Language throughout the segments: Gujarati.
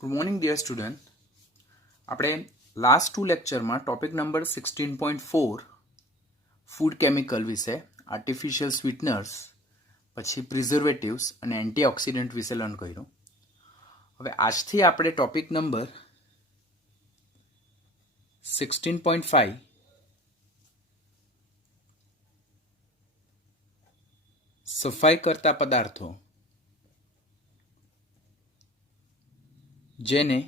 Good morning dear student. આપણે લાસ્ટ 2 લેક્ચરમાં ટોપિક નંબર 16.4 ફૂડ કેમિકલ વિશે, આર્ટિફિશિયલ સ્વીટનર્સ, પછી પ્રિઝર્વેટિવ્સ અને એન્ટીઓક્સિડન્ટ વિશે લર્ન કર્યું. હવે આજથી આપણે ટોપિક નંબર 16.5 સફાઈ કરતા પદાર્થો, જેને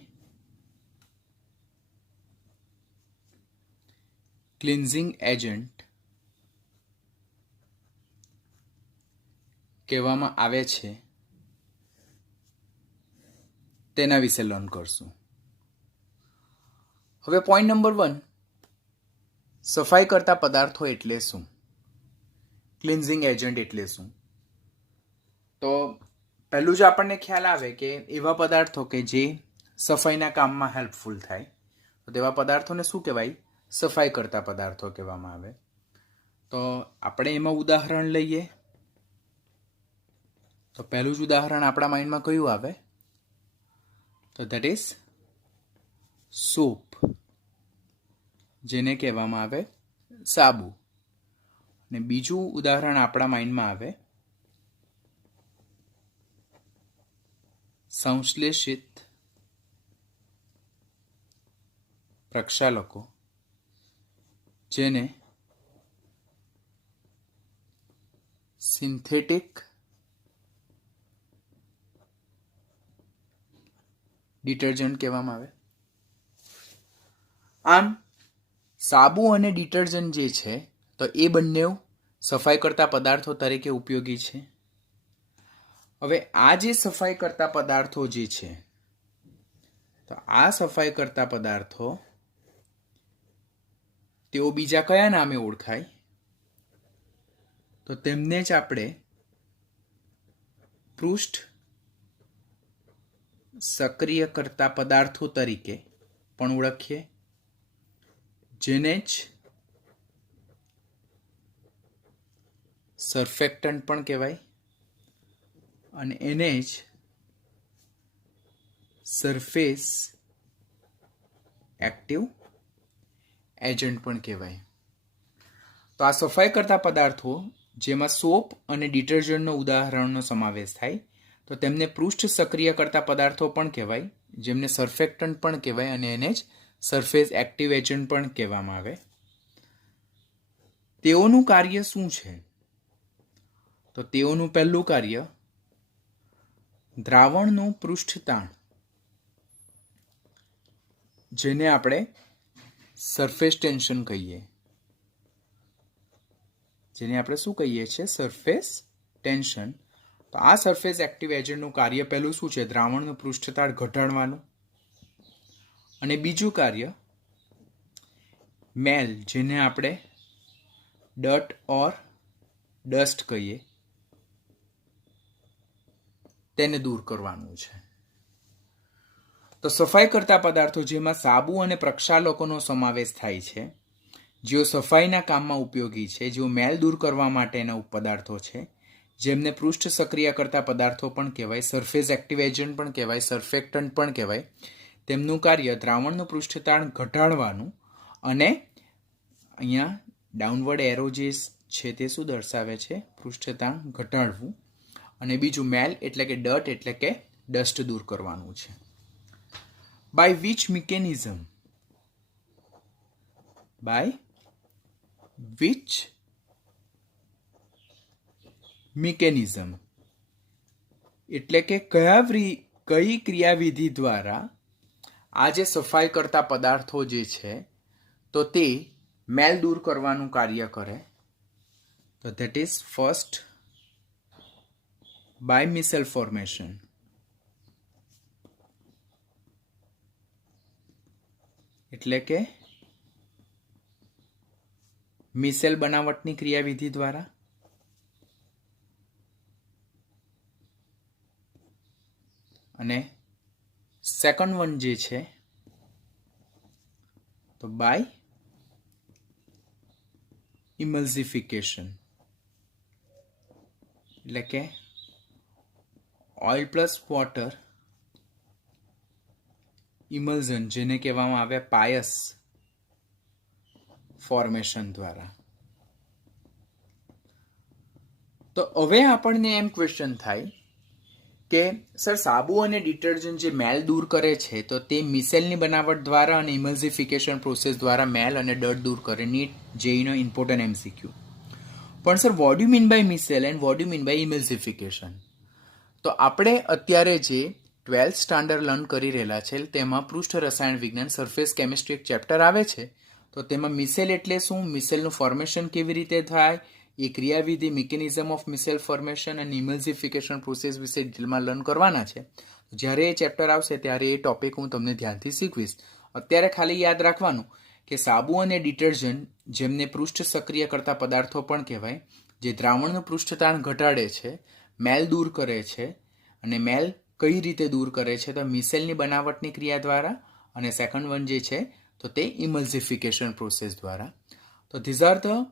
ક્લિન્ઝિંગ એજન્ટ કહેવામાં આવે છે, તેના વિશે લર્ન કરશું. હવે પોઈન્ટ નંબર 1, સફાઈ કરતા પદાર્થો એટલે શું, ક્લિન્ઝિંગ એજન્ટ એટલે શું. તો પહેલું જ આપણને ખ્યાલ આવે કે એવા પદાર્થો કે જે સફાઈના કામમાં હેલ્પફુલ થાય, તો તેવા પદાર્થોને શું કહેવાય? સફાઈ કરતા પદાર્થો કહેવામાં આવે. તો આપણે એમાં ઉદાહરણ લઈએ તો પહેલું જ ઉદાહરણ આપણા માઇન્ડમાં કયું આવે? તો ધેટ ઇઝ સોપ, જેને કહેવામાં આવે સાબુ. અને બીજું ઉદાહરણ આપણા માઇન્ડમાં આવે સંશ્લેષિત પ્રક્ષાલકો, જેને સિન્થેટિક ડિટર્જન્ટ કહેવામાં આવે. આમ સાબુ અને ડિટર્જન્ટ જે છે, તો એ બંને સફાઈ કરતા પદાર્થો તરીકે ઉપયોગી છે. હવે આ જે સફાઈ કરતા પદાર્થો જે છે, તો આ સફાઈ કરતા પદાર્થો તેઓ બીજા કયા નામે ઓળખાય? તો તેમને જ આપણે પૃષ્ઠ સક્રિય કરતા પદાર્થો તરીકે પણ ઓળખીએ, જેને જ સર્ફેક્ટન્ટ પણ કહેવાય અને એને જ સરફેસ એક્ટિવ એજન્ટ પણ કહેવાય. તો આ સફાઈ કરતા પદાર્થો, જેમાં સોપ અને ડિટર્જન્ટનો ઉદાહરણનો સમાવેશ થાય, તો તેમને પૃષ્ઠ સક્રિય કરતા પદાર્થો પણ કહેવાય, જેમને સર્ફેક્ટન્ટ પણ કહેવાય અને એને જ સરફેસ એક્ટિવ એજન્ટ પણ કહેવામાં આવે. તેઓનું કાર્ય શું છે? તો તેઓનું પહેલું કાર્ય દ્રાવણનું પૃષ્ઠતાણ, જેને આપણે સરફેસ ટેન્શન કહીએ, જેને આપણે શું કહીએ છીએ? Surface tension. તો આ સરફેસ એક્ટિવ એજન્ટનું કાર્ય પહેલું શું છે? દ્રાવણનું પૃષ્ઠતાણ ઘટાડવાનું. અને બીજું કાર્ય મેલ, જેને આપણે ડર્ટ ઓર ડસ્ટ કહીએ, તેને દૂર કરવાનું છે. તો સફાઈ કરતા પદાર્થો, જેમાં સાબુ અને પ્રક્ષાલકોનો સમાવેશ થાય છે, જેઓ સફાઈના કામમાં ઉપયોગી છે, જેઓ મેલ દૂર કરવા માટેના પદાર્થો છે, જેમને પૃષ્ઠ સક્રિય કરતા પદાર્થો પણ કહેવાય, સરફેસ એક્ટિવ એજન્ટ પણ કહેવાય, સર્ફેક્ટન્ટ પણ કહેવાય. તેમનું કાર્ય દ્રાવણનું પૃષ્ઠતાણ ઘટાડવાનું અને અહીંયા ડાઉનવર્ડ એરો જે છે તે શું દર્શાવે છે? પૃષ્ઠતાણ ઘટાડવું. અને બીજું મેલ એટલે કે ડર્ટ એટલે કે ડસ્ટ દૂર કરવાનું છે. By which mechanism? By which mechanism એટલે કે કઈ ક્રિયાવિધિ દ્વારા આ જે સફાઈ કરતા પદાર્થો જે છે, તો તે મેલ દૂર કરવાનું કાર્ય કરે. તો that is first by micelle formation. એટલે કે મિસેલ બનાવટની ક્રિયાવિધિ દ્વારા. અને સેકન્ડ વન જે છે, તો બાય ઇમલ્સિફિકેશન, એટલે કે ઓઇલ પ્લસ વોટર ઇમલ્ઝન જેને કહેવામાં આવે પાયસ ફોર્મેશન દ્વારા. તો હવે આપણને એમ ક્વેશ્ચન થાય કે સર સાબુ અને ડિટર્જન્ટ જે મેલ દૂર કરે છે તો તે મિસેલની બનાવટ દ્વારા અને ઇમલ્સિફિકેશન પ્રોસેસ દ્વારા મેલ અને ડર્ટ દૂર કરે. નીટ જેઈનો ઇમ્પોર્ટન્ટ MCQ. પણ sir what you mean by micelle and what you mean by emulsification? તો આપણે અત્યારે જે 12th સ્ટાન્ડર્ડ લર્ન કરી રહેલા છે તેમાં પૃષ્ઠ રસાયણ વિજ્ઞાન સરફેસ કેમિસ્ટ્રી એક ચેપ્ટર આવે છે. તો તેમાં મિસેલ એટલે શું, મિસેલનું ફોર્મેશન કેવી રીતે થાય, એ ક્રિયાવિધિ, મિકેનિઝમ ઓફ મિસેલ ફોર્મેશન અને ઇમલ્સિફિકેશન પ્રોસેસ વિશે ડિટેલમાં લર્ન કરવાના છે. જ્યારે એ ચેપ્ટર આવશે ત્યારે એ ટોપિક હું તમને ધ્યાનથી શીખવીશ. અત્યારે ખાલી યાદ રાખવાનું કે સાબુ અને ડિટર્જન્ટ જેમને પૃષ્ઠ સક્રિય કરતા પદાર્થો પણ કહેવાય, જે દ્રાવણનું પૃષ્ઠતાણ ઘટાડે છે, મેલ દૂર કરે છે. અને મેલ કઈ રીતે દૂર કરે છે? તો મિસેલની બનાવટની ક્રિયા દ્વારા, અને સેકન્ડ વન જે છે તો તે ઇમલ્સિફિકેશન પ્રોસેસ દ્વારા. તો these are the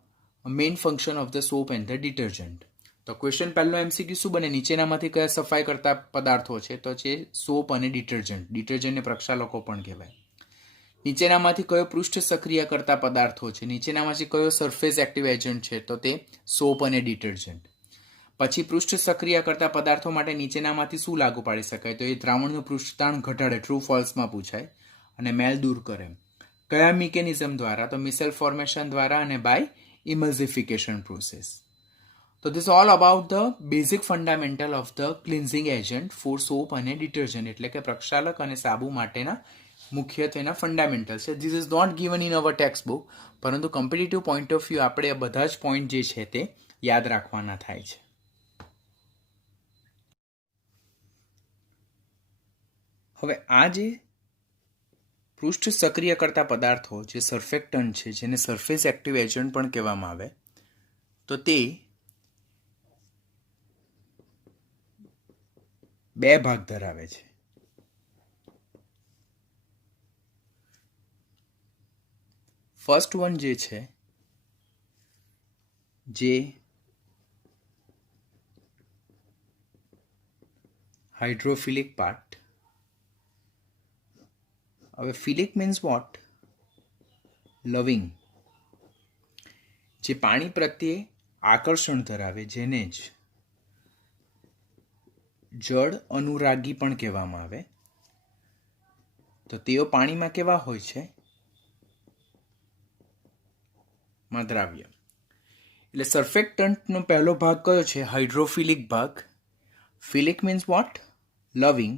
main function of the soap and the detergent. તો ક્વેશ્ચન પહેલો MCQ શું બને? નીચેનામાંથી કયા સફાઈ કરતા પદાર્થો છે? તો છે સોપ અને ડિટર્જન્ટ. ડિટર્જન્ટને પ્રક્ષાલકો પણ કહેવાય. નીચેનામાંથી કયો પૃષ્ઠ સક્રિય કરતા પદાર્થો છે? નીચેનામાંથી કયો સરફેસ એક્ટિવ એજન્ટ છે? તો તે સોપ અને ડિટર્જન્ટ. પછી પૃષ્ઠ સક્રિય કરતા પદાર્થો માટે નીચેનામાંથી શું લાગુ પાડી શકાય? તો એ દ્રાવણનું પૃષ્ઠતાણ ઘટાડે, ટ્રુ ફોલ્સમાં પૂછાય, અને મેલ દૂર કરે. કયા મિકેનિઝમ દ્વારા? તો મિસેલ ફોર્મેશન દ્વારા અને બાય ઇમલ્સિફિકેશન પ્રોસેસ. તો this all about the basic fundamental of the cleansing agent for soap અને ડિટર્જન્ટ, એટલે કે પ્રક્ષાલક અને સાબુ માટેના મુખ્યત્વેના ફંડામેન્ટલ છે. This is not given in our text book, પરંતુ કોમ્પિટિટિવ પોઈન્ટ ઓફ વ્યૂ આપણે બધા જ પોઈન્ટ જે છે તે યાદ રાખવાના થાય છે. હવે આ જે પૃષ્ઠ સક્રિય કરતા પદાર્થો જે સર્ફેક્ટન્ટ છે, જેને સરફેસ એક્ટિવ એજન્ટ પણ કહેવામાં આવે, તો તે બે ભાગ ધરાવે છે. ફર્સ્ટ વન જે છે, જે હાઇડ્રોફિલિક પાર્ટ. હવે ફિલિક મીન્સ વોટ? લવિંગ. જે પાણી પ્રત્યે આકર્ષણ ધરાવે, જેને જ જળ અનુરાગી પણ કહેવામાં આવે. તો તેઓ પાણીમાં કેવા હોય છે? માં દ્રાવ્ય. એટલે સર્ફેક્ટન્ટનો પહેલો ભાગ કયો છે? હાઇડ્રોફિલિક ભાગ. ફિલિક મીન્સ વોટ? લવિંગ.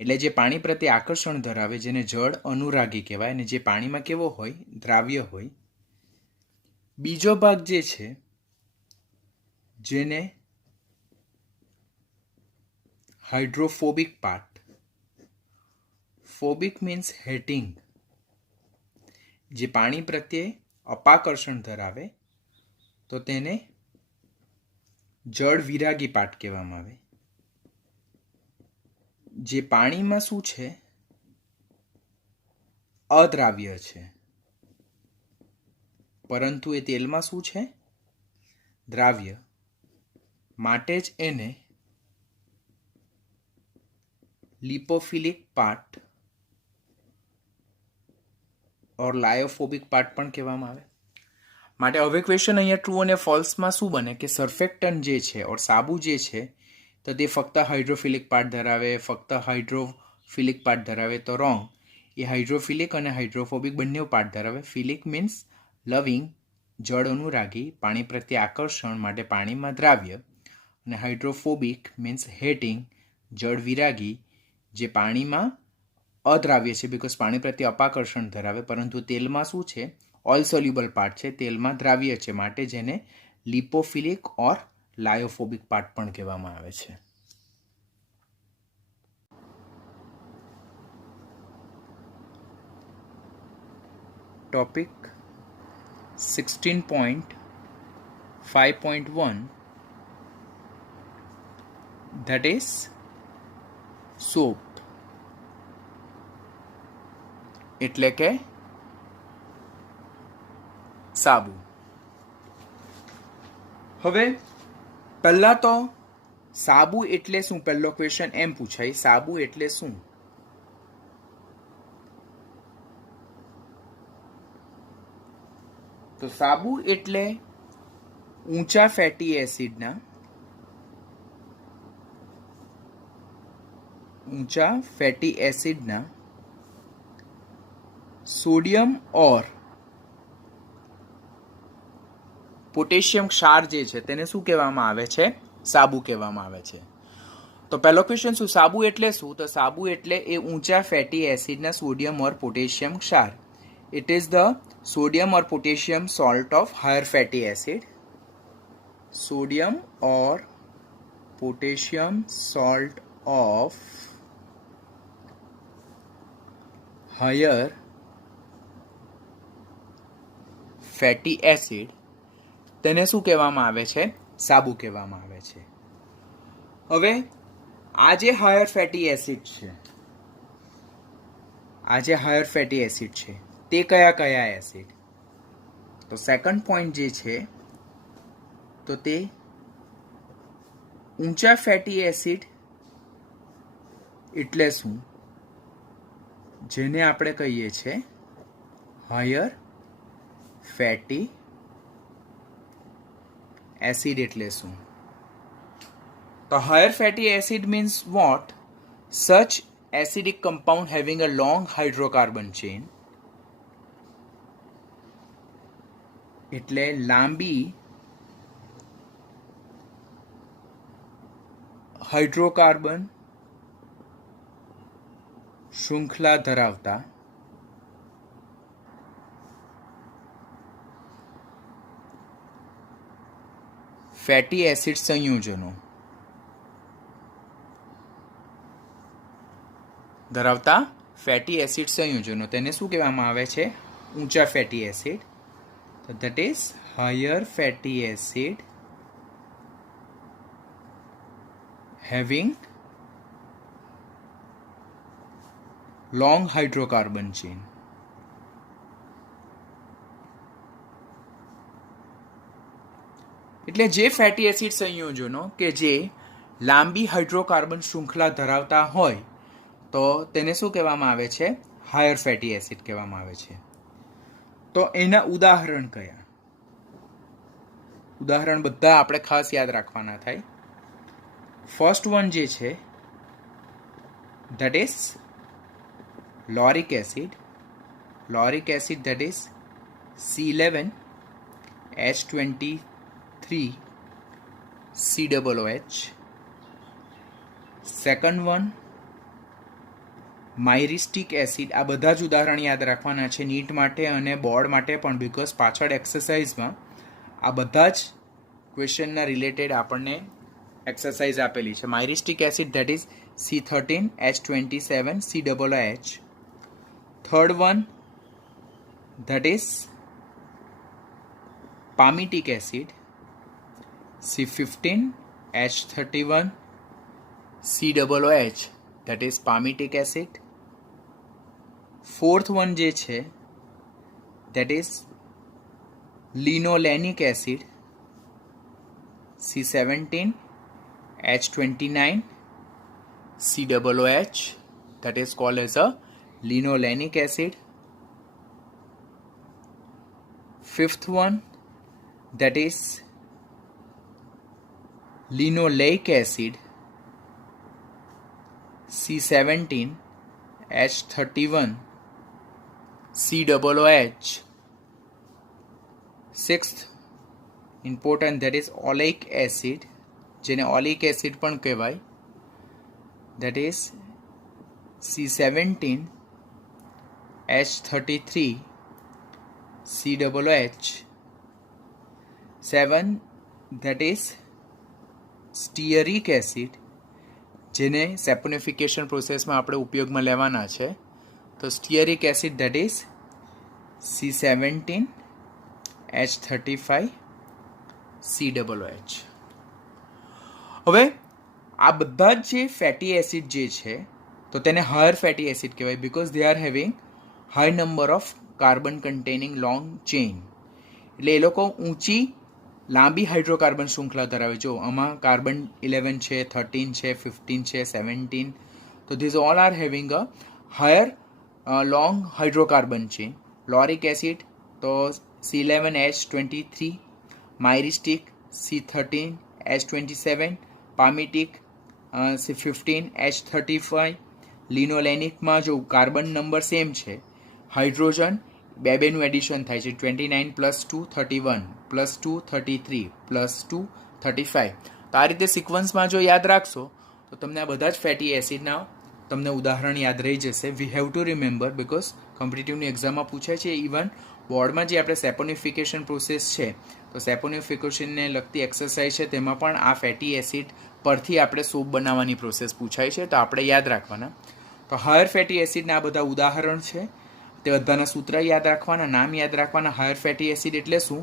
એટલે જે પાણી પ્રત્યે આકર્ષણ ધરાવે, જેને જળ અનુરાગી કહેવાય, અને જે પાણીમાં કેવો હોય? દ્રાવ્ય હોય. બીજો ભાગ જે છે, જેને hydrophobic part. Phobic means hating. જે પાણી પ્રત્યે અપાકર્ષણ ધરાવે, તો તેને જળ વિરાગી પાર્ટ કહેવામાં આવે. જે પાણીમાં શું છે? અદ્રાવ્ય છે, પરંતુ એ તેલમાં શું છે? દ્રાવ્ય. માટે જ એને લિપોફિલિક પાર્ટ ઓર લાયોફોબિક પાર્ટ પણ કહેવામાં આવે. માટે હવે ક્વેશ્ચન અહીંયા ટ્રુ અને ફોલ્સમાં શું બને કે સર્ફેક્ટન્ટ જે છે ઓર સાબુ જે છે તો તે ફક્ત હાઇડ્રોફિલિક પાર્ટ ધરાવે, ફક્ત હાઇડ્રોફિલિક પાર્ટ ધરાવે. તો રોંગ. એ હાઇડ્રોફિલિક અને હાઇડ્રોફોબિક બંને પાર્ટ ધરાવે. ફિલિક મીન્સ લવિંગ, જળ અનુરાગી, પાણી પ્રત્યે આકર્ષણ, માટે પાણીમાં દ્રાવ્ય. અને હાઇડ્રોફોબિક મીન્સ હેટિંગ, જળ વિરાગી, જે પાણીમાં અદ્રાવ્ય છે, બીકોઝ પાણી પ્રત્યે અપાકર્ષણ ધરાવે, પરંતુ તેલમાં શું છે? ઓઇલ સોલ્યુબલ પાર્ટ છે, તેલમાં દ્રાવ્ય છે, માટે જેને લિપોફિલિક ઓર લાયોફોબિક પાર્ટ પણ કહેવામાં આવે છે. ટોપિક 16.5.1 that is soap, એટલે કે સાબુ. હવે પહેલા તો સાબુ એટલે શું? પહેલો ક્વેશ્ચન એમ પૂછાય, સાબુ એટલે શું? તો સાબુ એટલે ઊંચા ફેટી એસિડના સોડિયમ ઓર પોટેશિયમ ક્ષાર જે છે તેને શું કહેવામાં આવે છે? સાબુ કહેવામાં આવે છે. તો પહેલો ક્વેશ્ચન શું? સાબુ એટલે શું? તો સાબુ એટલે એ ઊંચા ફેટી એસિડના સોડિયમ ઓર પોટેશિયમ ક્ષાર. It is the sodium or potassium salt of higher fatty acid. Sodium or potassium salt of higher fatty acid, તેને શું કહેવામાં આવે છે? સાબુ કહેવામાં આવે છે. હવે આ જે હાયર ફેટી એસિડ છે, તે કયા કયા એસિડ? તો સેકન્ડ પોઈન્ટ જે છે તો તે ઊંચા ફેટી એસિડ એટલે શું? જેને આપણે કહીએ છીએ હાયર ફેટી એસિડ એટલે શું? તો higher fatty acid means what? Such acidic compound having a long hydrocarbon chain. એટલે લાંબી હાઇડ્રોકાર્બન શૃંખલા ધરાવતા ફેટી એસિડ સંયોજનો તેને શું કહેવામાં આવે છે? ઊંચા ફેટી એસિડ. તો that is higher fatty acid having long hydrocarbon chain. એટલે જે ફેટી એસિડ સંયોજનો કે જે લાંબી હાઇડ્રોકાર્બન શૃંખલા ધરાવતા હોય તો તેને શું કહેવામાં આવે છે? હાયર ફેટી એસિડ કહેવામાં આવે છે. તો એના ઉદાહરણ કયા? ઉદાહરણ બધા આપણે ખાસ યાદ રાખવાના થાય. ફર્સ્ટ વન જે છે that is lauric acid that is C11H23COOH. Second one myristic acid. આ બધા જ ઉદાહરણ યાદ રાખવાના છે નીટ માટે અને બોર્ડ માટે પણ, બિકોઝ પાછળ એક્સરસાઇઝમાં આ બધા જ ક્વેશ્ચનના રિલેટેડ આપણને એક્સરસાઇઝ આપેલી છે. Myristic acid that is C13H27COOH. Third one that is palmitic acid C15H31COOH, that is palmitic acid. Fourth one જે છે that is linolenic acid C17H29COOH, that is called as a linolenic acid. Fifth one, that is linoleic acid C17H31COOH. Sixth important, that is oleic acid, જેને ઓલિક એસિડ પણ કહેવાય, that is C17H33COOH. 7 that is stearic acid, જેને સેપોનિફિકેશન પ્રોસેસમાં આપણે ઉપયોગમાં લેવાના છે. તો સ્ટીયરિક એસિડ ધેટ ઇઝ C17H35COOH. હવે આ બધા જ જે ફેટી એસિડ જે છે તો તેને હાયર ફેટી એસિડ કહેવાય, because they are having high number of carbon containing long chain. એટલે એ લોકો ઊંચી લાંબી હાઇડ્રોકાર્બન શૃંખલા ધરાવે. જો આમાં કાર્બન 11 છે, 13 છે, 15 છે, 17. તો these all are having a higher long hydrocarbon chain. Lauric acid तो C11H23, myristic C13H27, palmitic C15H35, લિનોલેનિકમાં જો કાર્બન નંબર સેમ છે, હાઇડ્રોજન બેનું એડિશન થાય છે 29 + 2 31 + 2 33 + 2 35. તો આ રીતે સિક્વન્સમાં જો યાદ રાખશો તો તમને આ બધા જ ફેટી એસિડના તમને ઉદાહરણ યાદ રહી જશે. We have to remember because કોમ્પિટિટિવની એક્ઝામમાં પૂછાય છે. ઇવન બોર્ડમાં જે આપણે સેપોનિફિકેશન પ્રોસેસ છે તો સેપોનિફિકેશનને લગતી એક્સરસાઇઝ છે તેમાં પણ આ ફેટી એસિડ પરથી આપણે સોપ બનાવવાની પ્રોસેસ પૂછાય છે, તો આપણે યાદ રાખવાના. તો હાયર ફેટી એસિડના આ બધા ઉદાહરણ છે, તે બધાના સૂત્ર યાદ રાખવાના, નામ યાદ રાખવાના. હાયર ફેટી એસિડ એટલે શું?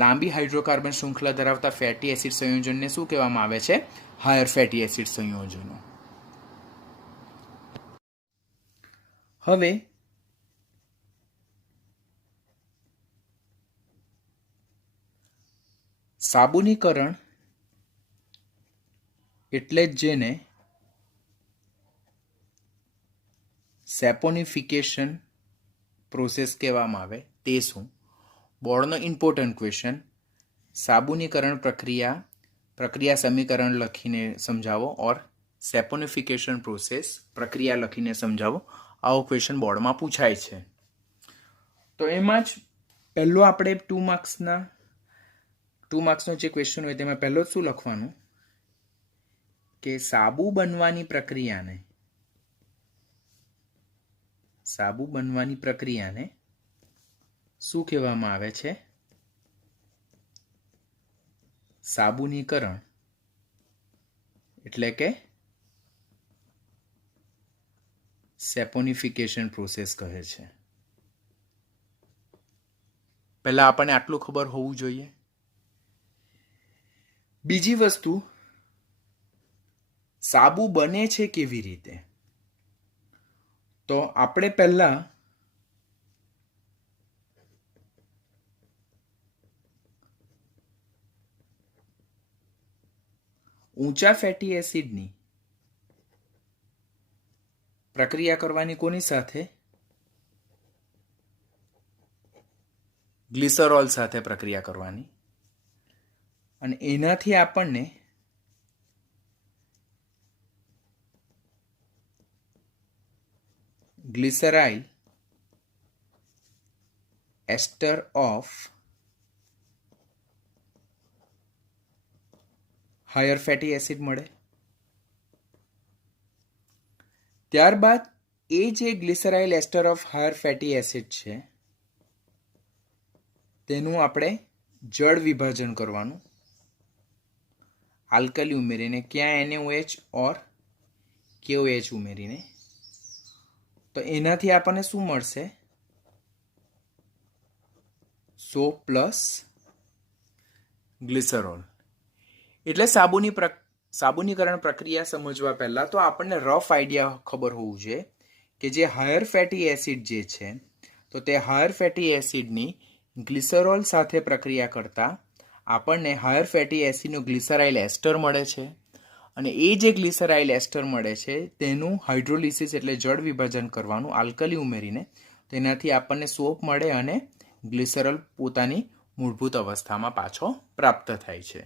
લાંબી હાઇડ્રોકાર્બન શૃંખલા ધરાવતા ફેટી એસિડ સંયોજનને શું કહેવામાં આવે છે? હાયર ફેટી એસિડ સંયોજનો. હવે સાબુનીકરણ એટલે જ જેને સેપોનિફિકેશન પ્રોસેસ કહેવામાં આવે તે શું? બોર્ડનો ઇમ્પોર્ટન્ટ ક્વેશ્ચન. સાબુનીકરણ પ્રક્રિયા સમીકરણ લખીને સમજાવો ઓર સેપોનિફિકેશન પ્રોસેસ પ્રક્રિયા લખીને સમજાવો. આવો ક્વેશ્ચન બોર્ડમાં પૂછાય છે. તો એમાં જ પહેલો આપણે 2 માર્ક્સનો જે ક્વેશ્ચન હોય તેમાં પહેલો જ શું લખવાનું કે સાબુ બનવાની પ્રક્રિયાને શું કહેવામાં આવે છે? સાબુનીકરણ એટલે કે સેપોનિફિકેશન પ્રોસેસ કહે છે. પહેલા આપણને આટલું ખબર હોવું જોઈએ. બીજી વસ્તુ, સાબુ બને છે કેવી રીતે? તો આપણે પહેલા ઊંચા ફેટી એસિડની પ્રક્રિયા કરવાની કોની સાથે? ગ્લિસરોલ સાથે પ્રક્રિયા કરવાની. અને એનાથી આપણને ગ્લિસરાઇલ એસ્ટર ઓફ હાયર ફેટી એસિડ મળે. ત્યારબાદ એ જે ગ્લિસરાઇલ એસ્ટર ઓફ હાયર ફેટી એસિડ છે તેનું આપણે જળ વિભાજન કરવાનું આલ્કલી ઉમેરીને, ક્યાં NaOH ઓર KOH ઉમેરીને. તો એનાથી આપણને શું મળશે? Soap plus glycerol. એટલે સાબુનીકરણ પ્રક્રિયા સમજવા પહેલા તો આપણને રફ આઈડિયા ખબર હોવું જોઈએ કે જે હાયર ફેટી એસિડ જે છે તો તે હાયર ફેટી એસિડની ગ્લિસરોલ સાથે પ્રક્રિયા કરતા આપણને હાયર ફેટી એસિડનું ગ્લિસરાઇલ એસ્ટર મળે છે. અને એ જે ગ્લિસરાઇલ એસ્ટર મળે છે તેનું હાઇડ્રોલિસિસ એટલે જળ વિભાજન કરવાનું આલ્કલી ઉમેરીને. તેનાથી આપણને સોપ મળે અને ગ્લિસરોલ પોતાની મૂળભૂત અવસ્થામાં પાછો પ્રાપ્ત થાય છે.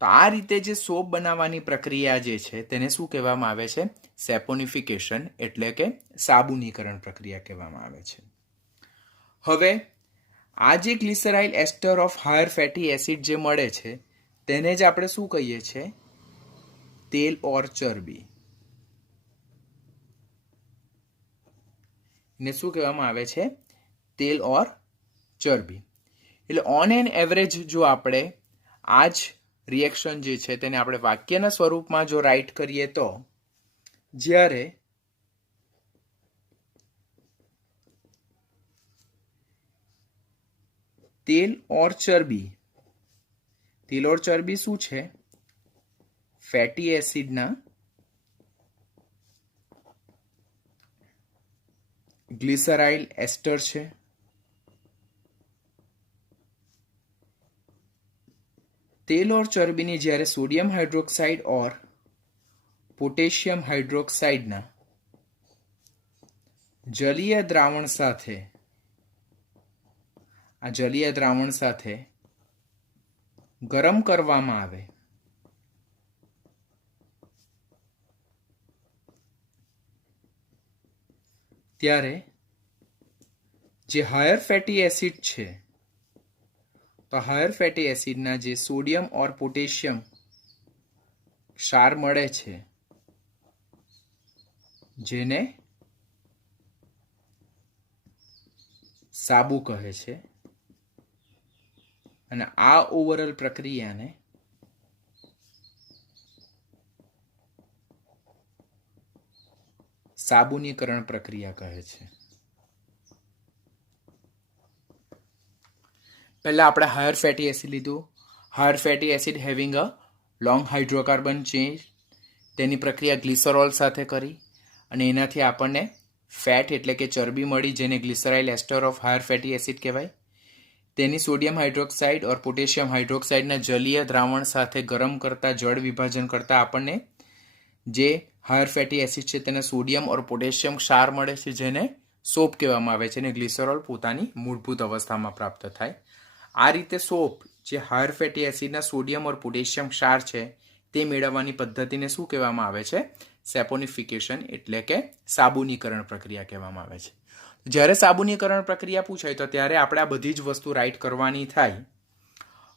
તો આ રીતે જે સોપ બનાવવાની પ્રક્રિયા જે છે તેને શું કહેવામાં આવે છે? સેપોનિફિકેશન એટલે કે સાબુનીકરણ પ્રક્રિયા કહેવામાં આવે છે. હવે આ જે ગ્લિસરાઇલ એસ્ટર ઓફ હાયર ફેટી એસિડ જે મળે છે તેને જ આપણે શું કહીએ છીએ? તેલ ઓર ચરબી. ને શું કહેવામાં આવે છે? તેલ ઓર ચરબી. એટલે ઓન એન એવરેજ જો આપણે આ જ રિએક્શન જે છે તેને આપણે વાક્યના સ્વરૂપમાં જો રાઇટ કરીએ તો જ્યારે તેલ ઓર ચરબી શું છે? ફેટી એસિડના ગ્લિસરાઇલ એસ્ટર છે. તેલ ઓર ચરબીની જ્યારે સોડિયમ હાઇડ્રોક્સાઇડ ઓર પોટેશિયમ હાઇડ્રોક્સાઇડના જલીય દ્રાવણ સાથે આ જલીય દ્રાવણ સાથે ગરમ કરવામાં આવે ત્યારે જે હાયર ફેટી એસિડ છે, તો હાયર ફેટી એસિડના જે સોડિયમ ઓર પોટેશિયમ ક્ષાર મળે છે, જેને સાબુ કહે છે, અને આ ઓવરઓલ પ્રક્રિયાને સાબુનીકરણ પ્રક્રિયા કહે છે. પહેલા આપણે હાયર ફેટી એસિડ લીધું. Higher fatty acid having a long hydrocarbon chain, તેની પ્રક્રિયા ગ્લિસરોલ સાથે કરી અને એનાથી આપણને ફેટ એટલે કે ચરબી મળી, જેને ગ્લિસરાઇલ એસ્ટર ઓફ હાયર ફેટી એસિડ કહેવાય. તેની સોડિયમ હાઇડ્રોક્સાઇડ ઓર પોટેશિયમ હાઇડ્રોક્સાઇડના જલીય દ્રાવણ સાથે ગરમ કરતા, જળ વિભાજન કરતા આપણને જે હાયર ફેટી એસિડ છે તેને સોડિયમ ઓર પોટેશિયમ ક્ષાર મળે છે, જેને સોપ કહેવામાં આવે છે, અને ગ્લિસરોલ પોતાની મૂળભૂત અવસ્થામાં પ્રાપ્ત થાય. આ રીતે સોપ, જે હાયર ફેટી એસિડના સોડિયમ ઓર પોટેશિયમ ક્ષાર છે તે મેળવવાની પદ્ધતિને શું કહેવામાં આવે છે? સેપોનિફિકેશન એટલે કે સાબુનીકરણ પ્રક્રિયા કહેવામાં આવે છે. જ્યારે સાબુનીકરણ પ્રક્રિયા પૂછાય તો ત્યારે આપણે આ બધી જ વસ્તુ રાઈટ કરવાની થાય.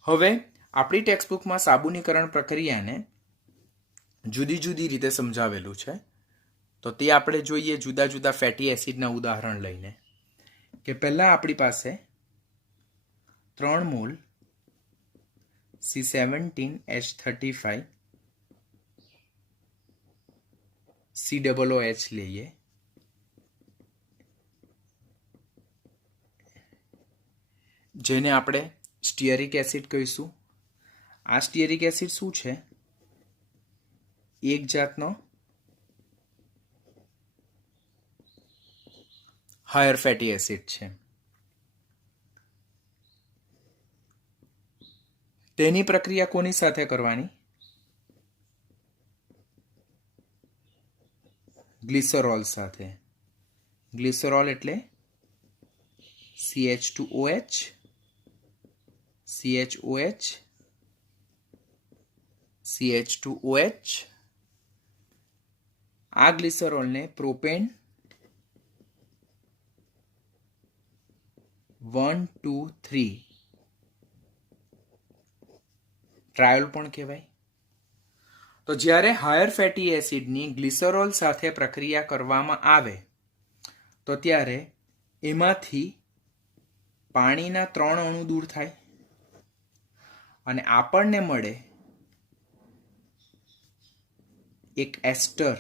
હવે આપણી ટેક્સ્ટબુકમાં સાબુનીકરણ પ્રક્રિયાને જુદી જુદી રીતે સમજાવેલું છે, તો તે આપણે જોઈએ જુદા જુદા ફેટી એસિડના ઉદાહરણ લઈને. કે પહેલાં આપણી પાસે 3 મોલ C17H35 COOH લઈએ, જેને આપણે સ્ટીયરિક એસિડ કહીશું. આ સ્ટીયરિક એસિડ શું છે? એક જાતનો હાયર ફેટી એસિડ છે. તેની પ્રક્રિયા કોની સાથે કરવાની? ગ્લિસરોલ સાથે. ગ્લિસરોલ એટલે CH2OH, CHOH, CH2OH. આ ગ્લિસરોલને પ્રોપેન 1, 2, 3 ટ્રાયોલ પણ કહેવાય. તો જ્યારે હાયર ફેટી એસિડની ગ્લિસરોલ સાથે પ્રક્રિયા કરવામાં આવે તો ત્યારે એમાંથી પાણીના 3 અણુ દૂર થાય અને આપણને મળે એક એસ્ટર.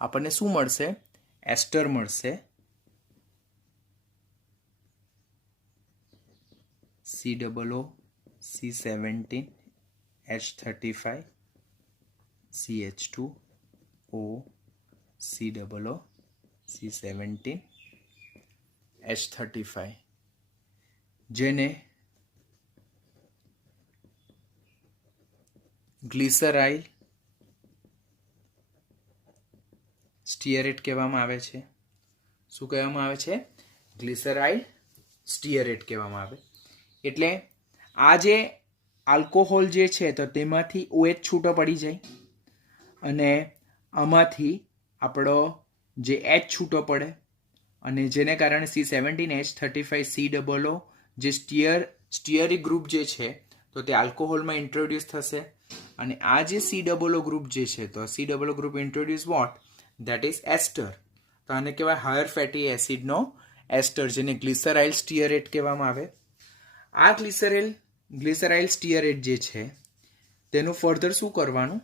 આપણને શું મળશે? એસ્ટર મળશે. COO C17H35 CH2O COO C17H35, જેને ગ્લિસરાઇલ સ્ટીયરેટ કહેવામાં આવે છે. શું કહેવામાં આવે છે? ગ્લિસરાઇલ સ્ટીયરેટ કહેવામાં આવે. એટલે આ જે આલ્કોહોલ જે છે તો તેમાંથી OH છૂટો પડી જાય અને આમાંથી આપણો જે H છૂટો પડે, અને જેને કારણે C17H35 COO જે સ્ટીયરિક ગ્રુપ જે છે તો તે આલ્કોહોલમાં ઇન્ટ્રોડ્યુસ થશે, અને આ જે COO ગ્રુપ જે છે તો COO group introduce what? That is ester. તો આને કહેવાય હાયર ફેટી એસિડનો એસ્ટર, જેને ગ્લિસરાઇલ સ્ટીયરેટ કહેવામાં આવે. આ ગ્લિસરાઇલ સ્ટીયરેટ જે છે તેનું ફર્ધર શું કરવાનું?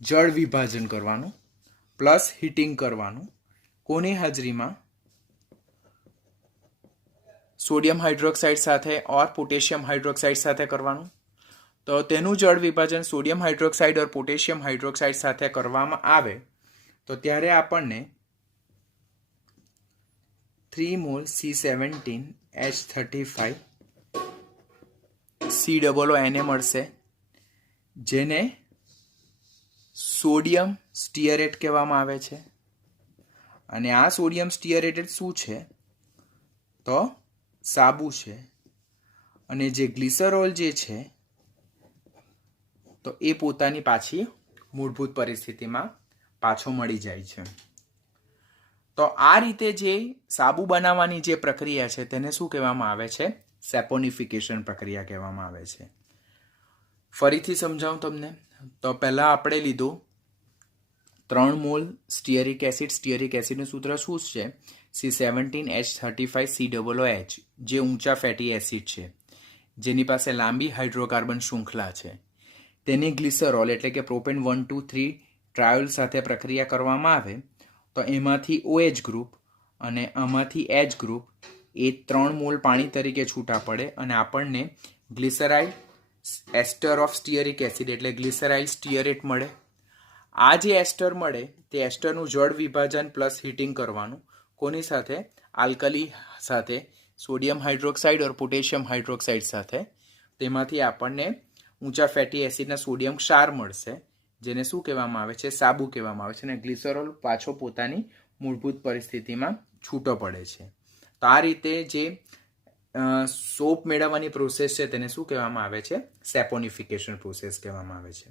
જળ વિભાજન કરવાનું પ્લસ હીટિંગ કરવાનું. કોની હાજરીમાં? સોડિયમ હાઇડ્રોક્સાઇડ સાથે ઓર પોટેશિયમ હાઇડ્રોક્સાઇડ સાથે કરવાનું. તો તેનું જળ વિભાજન સોડિયમ હાઇડ્રોક્સાઇડ ઓર પોટેશિયમ હાઇડ્રોક્સાઇડ સાથે કરવામાં આવે તો ત્યારે આપણને 3 મોલ C17H35 COO એને મળશે, જેને સોડિયમ સ્ટીયરેટ કહેવામાં આવે છે. અને આ સોડિયમ સ્ટીઅરેટેડ શું છે તો સાબુ છે, અને જે ગ્લિસરોલ જે છે તો એ પોતાની પાછી મૂળભૂત પરિસ્થિતિમાં પાછો મળી જાય છે. તો આ રીતે જે સાબુ બનાવવાની જે પ્રક્રિયા છે તેને શું કહેવામાં આવે છે? સેપોનિફિકેશન પ્રક્રિયા કહેવામાં આવે છે. ફરીથી સમજાવું તમને. તો પહેલાં આપણે લીધું 3 મોલ સ્ટીઅરિક એસિડ. સ્ટીઅરિક એસિડનું સૂત્ર શું છે? C17H35COOH, જે ઊંચા ફેટી એસિડ છે, જેની પાસે લાંબી હાઇડ્રોકાર્બન શૃંખલા છે. તેની ગ્લિસરોલ એટલે કે પ્રોપેન 1, 2, 3 ટ્રાયોલ સાથે પ્રક્રિયા કરવામાં આવે તો એમાંથી OH ગ્રુપ અને આમાંથી H ગ્રુપ એ 3 મોલ પાણી તરીકે છૂટા પડે અને આપણને ગ્લિસરાઇલ એસ્ટર ઓફ સ્ટીઅરિક એસિડ એટલે ગ્લિસરાઇલ સ્ટીઅરેટ મળે. આ જે એસ્ટર મળે તે એસ્ટરનું જળ વિભાજન પ્લસ હીટિંગ કરવાનું. કોની સાથે? આલ્કલી સાથે, સોડિયમ હાઇડ્રોક્સાઇડ ઓર પોટેશિયમ હાઇડ્રોક્સાઇડ સાથે. તેમાંથી આપણને ઊંચા ફેટી એસિડના સોડિયમ ક્ષાર મળશે, જેને શું કહેવામાં આવે છે? સાબુ કહેવામાં આવે છે. અને ગ્લિસરોલ પાછો પોતાની મૂળભૂત પરિસ્થિતિમાં છૂટો પડે છે. તો આ રીતે જે સોપ મેળવવાની પ્રોસેસ છે તેને શું કહેવામાં આવે છે? સેપોનિફિકેશન પ્રોસેસ કહેવામાં આવે છે.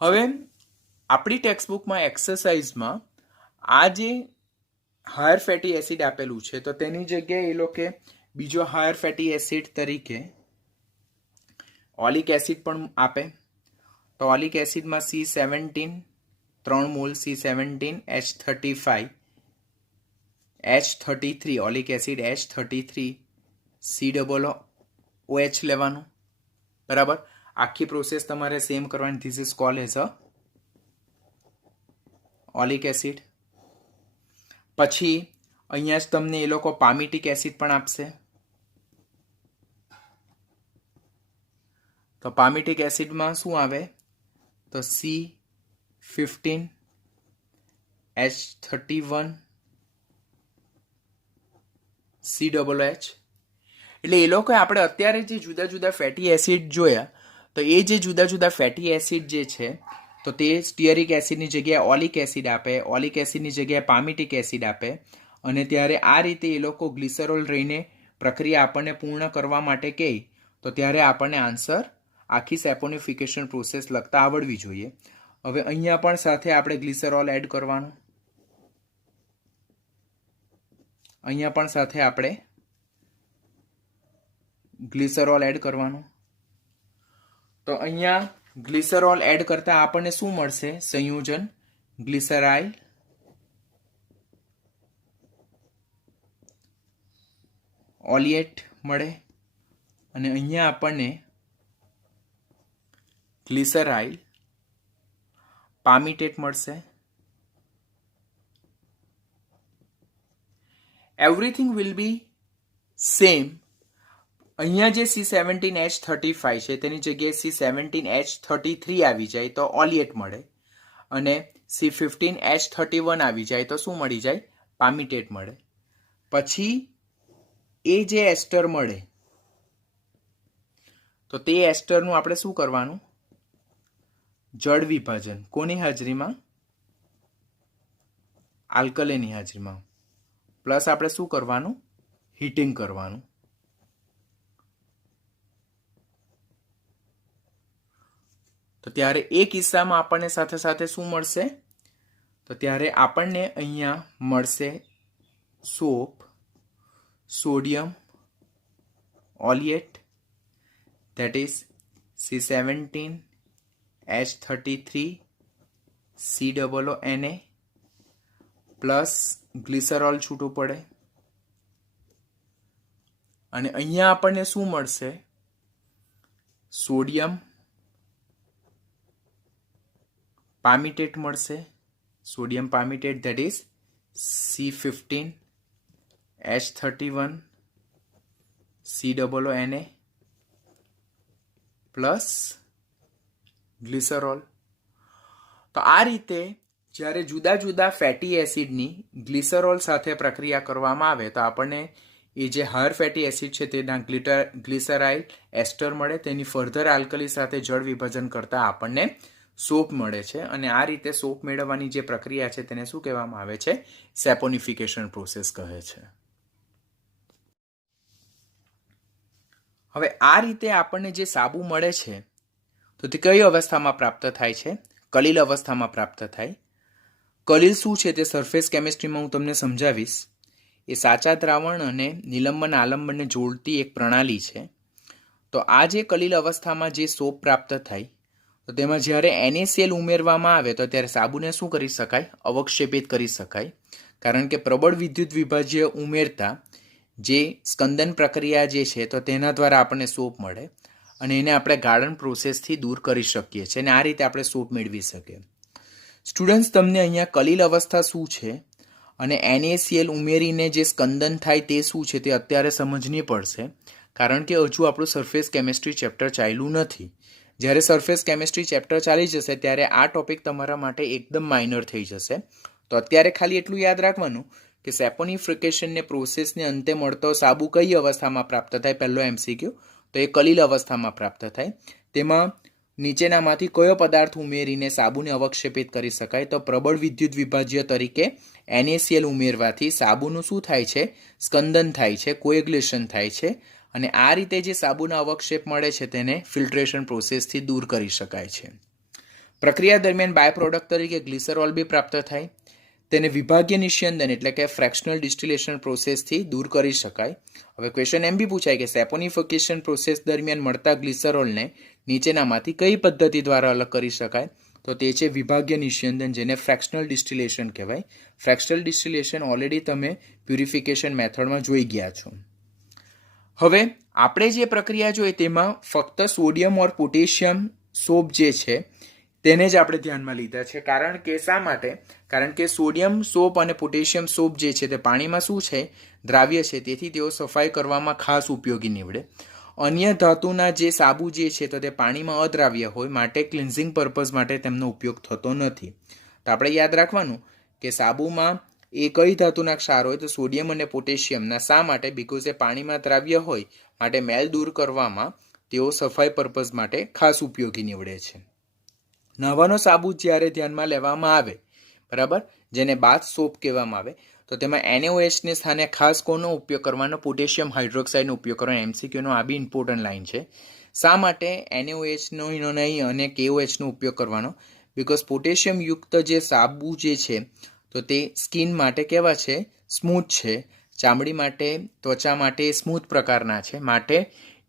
હવે આપણી ટેક્સ્ટબુકમાં એક્સરસાઇઝમાં આ જે હાયર ફેટી એસિડ આપેલું છે તો તેની જગ્યાએ એ લોકો બીજો હાયર ફેટી એસિડ તરીકે ઓલિક એસિડ પણ આપે. તો ઓલિક એસિડમાં C17 3 mole C17H35 H33 oleic acid H33 COOH લેવાનું. બરાબર. આખી પ્રોસેસ તમારે સેમ કરવાની. This is called as a oleic acid. પછી અહીંયા જ તમને એ લોકો પામિટિક એસિડ પણ આપશે. તો પામિટિક એસિડમાં શું આવે? તો C15H31 COOH. એટલે એ લોકોએ આપણે અત્યારે જે જુદા જુદા ફેટી એસિડ જોયા તો એ જે જુદા જુદા ફેટી એસિડ જે છે તો તે સ્ટીઅરિક એસિડની જગ્યાએ ઓલિક એસિડ આપે, ઓલિક એસિડની જગ્યાએ પામિટિક એસિડ આપે. અને ત્યારે આ રીતે એ લોકો ગ્લિસરોલ રહીને પ્રક્રિયા આપણને પૂર્ણ કરવા માટે કહે તો ત્યારે આપણને આન્સર આખી સેપોનિફિકેશન પ્રોસેસ લખતા આવડવી જોઈએ. હવે અહીંયા પણ સાથે આપણે ગ્લિસરોલ એડ કરવાનું. અહીંયા પણ સાથે આપણે ગ્લિસરોલ એડ કરવાનું. તો અહીંયા ગ્લિસરોલ એડ કરતા આપણને શું મળશે? સંયોજન ગ્લિસરાઇલ ઓલિએટ મળે. અને અહીંયા આપણને ગ્લિસરાઇલ પામિટેટ મળશે. Everything will be same. અહીંયા જે C17H35 છે તેની જગ્યાએ C17H33 આવી જાય તો ઓલિએટ મળે, અને C15H31 આવી જાય તો શું મળી જાય? પામિટેટ મળે. પછી એ જે એસ્ટર મળે તો તે એસ્ટરનું આપણે શું કરવાનું? જળ વિભાજન. કોની હાજરીમાં? આલ્કલીની હાજરીમાં. પ્લસ આપણે શું કરવાનું? હીટિંગ કરવાનું. તો ત્યારે એ કિસ્સામાં આપણને સાથે સાથે શું મળશે? તો ત્યારે આપણને અહીંયા મળશે soap, sodium oleate, that is C17H33 COONA plus glycerol છૂટું પડે. અને અહીંયા આપણને શું મળશે? સોડિયમ પામિટેટ મળશે. Sodium palmitate, that is C15H31 COONA plus glycerol. તો આ રીતે જ્યારે જુદા જુદા ફેટી એસિડની ગ્લિસરોલ સાથે પ્રક્રિયા કરવામાં આવે તો આપણને એ જે હાયર ફેટી એસિડ છે તેના ગ્લિસરાઇલ એસ્ટર મળે. તેની ફર્ધર આલ્કલી સાથે જળ વિભાજન કરતાં આપણને સોપ મળે છે અને આ રીતે સોપ મેળવવાની જે પ્રક્રિયા છે તેને શું કહેવામાં આવે છે? સેપોનિફિકેશન પ્રોસેસ કહે છે. હવે આ રીતે આપણને જે સાબુ મળે છે તો તે કઈ અવસ્થામાં પ્રાપ્ત થાય છે? કલીલ અવસ્થામાં પ્રાપ્ત થાય. કલીલ શું છે તે સરફેસ કેમિસ્ટ્રીમાં હું તમને સમજાવીશ. એ સાચા દ્રાવણ અને નિલંબન આલંબનને જોડતી એક પ્રણાલી છે. તો આ જે કલીલ અવસ્થામાં જે સોપ પ્રાપ્ત થાય તો તેમાં જ્યારે NaCl ઉમેરવામાં આવે તો ત્યારે સાબુને શું કરી શકાય? અવક્ષેપિત કરી શકાય. કારણ કે પ્રબળ વિદ્યુત વિભાજ્ય ઉમેરતા જે સ્કંદન પ્રક્રિયા જે છે તો તેના દ્વારા આપણને સોપ મળે અને એને આપણે ગાળણ પ્રોસેસથી દૂર કરી શકીએ છીએ અને આ રીતે આપણે સોપ મેળવી શકીએ. સ્ટુડન્ટ્સ, તમને અહીંયા કલીલ અવસ્થા શું છે અને NaCl ઉમેરીને જે સ્કંદન થાય તે શું છે તે અત્યારે સમજવી પડશે. કારણ કે હજુ આપણું સરફેસ કેમિસ્ટ્રી ચેપ્ટર ચાલ્યું નથી. જ્યારે સરફેસ કેમિસ્ટ્રી ચેપ્ટર ચાલી જશે ત્યારે આ ટોપિક તમારા માટે એકદમ માઇનર થઈ જશે. તો અત્યારે ખાલી એટલું યાદ રાખવાનું કે સેપોનિફિકેશનને પ્રોસેસને અંતે મળતો સાબુ કઈ અવસ્થામાં પ્રાપ્ત થાય? પહેલો MCQ તો એ કલીલ અવસ્થામાં પ્રાપ્ત થાય. તેમાં નીચેનામાંથી કયો પદાર્થ ઉમેરીને સાબુને અવક્ષેપિત કરી શકાય? તો પ્રબળ વિદ્યુત વિભાજ્ય તરીકે NaCl ઉમેરવાથી સાબુનું શું થાય છે? સ્કંદન થાય છે, કોએગ્યુલેશન થાય છે અને આ રીતે જે સાબુના અવક્ષેપ મળે છે તેને ફિલ્ટ્રેશન પ્રોસેસથી દૂર કરી શકાય છે. પ્રક્રિયા દરમિયાન બાય પ્રોડક્ટ તરીકે ગ્લિસરોલ બી પ્રાપ્ત થાય. તેને વિભાગીય નિસ્યંદન એટલે કે ફ્રેક્શનલ ડિસ્ટિલેશન પ્રોસેસથી દૂર કરી શકાય. હવે ક્વેશ્ચન એમ બી પૂછાય કે સેપોનિફિકેશન પ્રોસેસ દરમિયાન મળતા ગ્લિસરોલને નીચેનામાંથી કઈ પદ્ધતિ દ્વારા અલગ કરી શકાય? તો તે છે વિભાગીય નિસ્યંદન, જેને ફ્રેક્શનલ ડિસ્ટિલેશન કહેવાય. ફ્રેક્શનલ ડિસ્ટિલેશન ઓલરેડી તમે પ્યુરિફિકેશન મેથડમાં જોઈ ગયા છો. હવે આપણે જે પ્રક્રિયા જોઈએ તેમાં ફક્ત સોડિયમ ઓર પોટેશિયમ સોપ જે છે તેને જ આપણે ધ્યાનમાં લીધા છે. કારણ કે શા માટે? કારણ કે સોડિયમ સોપ અને પોટેશિયમ સોપ જે છે તે પાણીમાં શું છે? દ્રાવ્ય છે. તેથી તેઓ સફાઈ કરવામાં ખાસ ઉપયોગી નીવડે. અન્ય ધાતુના જે સાબુ જે છે તો તે પાણીમાં અદ્રાવ્ય હોય માટે ક્લિન્ઝિંગ પર્પઝ માટે તેમનો ઉપયોગ થતો નથી. તો આપણે યાદ રાખવાનું કે સાબુમાં એ કઈ ધાતુના ક્ષાર હોય? તો સોડિયમ અને પોટેશિયમના. શા માટે? બીકોઝ એ પાણીમાં દ્રાવ્ય હોય માટે મેલ દૂર કરવામાં તેઓ સફાઈ પર્પઝ માટે ખાસ ઉપયોગી નીવડે છે. નહાવાનો સાબુ જ્યારે ધ્યાનમાં લેવામાં આવે, બરાબર, જેને બાથ સોપ કહેવામાં આવે, તો તેમાં NaOH ને સ્થાને ખાસ કોનો ઉપયોગ કરવાનો? પોટેશિયમ હાઇડ્રોક્સાઇડનો ઉપયોગ કરવાનો. MCQનો આ બી ઇમ્પોર્ટન્ટ લાઇન છે. શા માટે NaOHનો નહીં અને KOHનો ઉપયોગ કરવાનો? બીકોઝ પોટેશિયમ યુક્ત જે સાબુ જે છે તો તે સ્કિન માટે કેવા છે? સ્મૂથ છે. ચામડી માટે, ત્વચા માટે સ્મૂથ પ્રકારના છે. માટે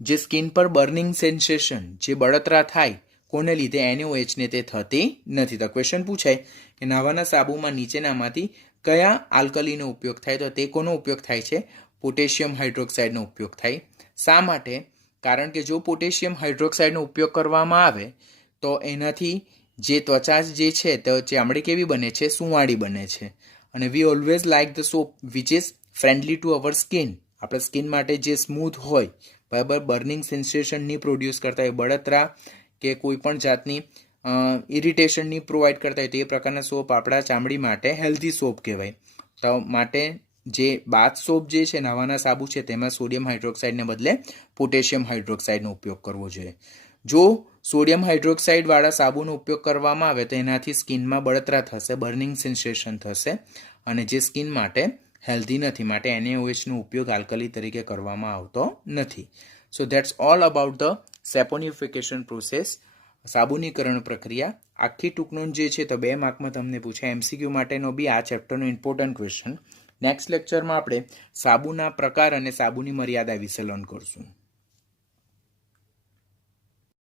જે સ્કિન પર બર્નિંગ સેન્સેશન, જે બળતરા થાય કોને લીધે? NaOH ને તે થતી નથી. તો ક્વેશ્ચન પૂછાય કે નહાવાના સાબુમાં નીચેનામાંથી કયા આલ્કલીનો ઉપયોગ થાય? તો તે કોનો ઉપયોગ થાય છે? પોટેશિયમ હાઇડ્રોક્સાઇડનો ઉપયોગ થાય. શા માટે? કારણ કે જો પોટેશિયમ હાઇડ્રોક્સાઇડનો ઉપયોગ કરવામાં આવે તો એનાથી જે ત્વચા જે છે તો ચામડી કેવી બને છે? સુંવાળી બને છે. અને we always like the soap which is friendly to our skin. આપણે સ્કિન માટે જે સ્મૂથ હોય, બરાબર, બર્નિંગ સેન્સેશનની પ્રોડ્યુસ કરતા હોય, બળતરા કે કોઈ પણ જાતની ઇરિટેશનની પ્રોવાઈડ કરતા હોય, તે પ્રકારના સોપ આપણા ચામડી માટે હેલ્ધી સોપ કહેવાય. તો માટે જે બાથ સોપ જે છે, નહાવાના સાબુ છે, તેમાં સોડિયમ હાઇડ્રોક્સાઇડને બદલે પોટેશિયમ હાઇડ્રોક્સાઇડનો ઉપયોગ કરવો જોઈએ. જો સોડિયમ હાઇડ્રોક્સાઇડવાળા સાબુનો ઉપયોગ કરવામાં આવે તો એનાથી સ્કિનમાં બળતરા થશે, બર્નિંગ સેન્સેશન થશે અને જે સ્કિન માટે હેલ્ધી નથી. માટે NaOHનો ઉપયોગ આલ્કલી તરીકે કરવામાં આવતો નથી. So that's all about the saponification process, સાબુનીકરણ પ્રક્રિયા. આખી ટૂંકનોંધ જે છે તો 2 માર્કમાં તમને પૂછાય. MCQ માટેનો બી આ ચેપ્ટરનો ઇમ્પોર્ટન્ટ ક્વેશ્ચન. નેક્સ્ટ લેક્ચરમાં આપણે સાબુના પ્રકાર અને સાબુની મર્યાદા વિશે લર્ન કરશું.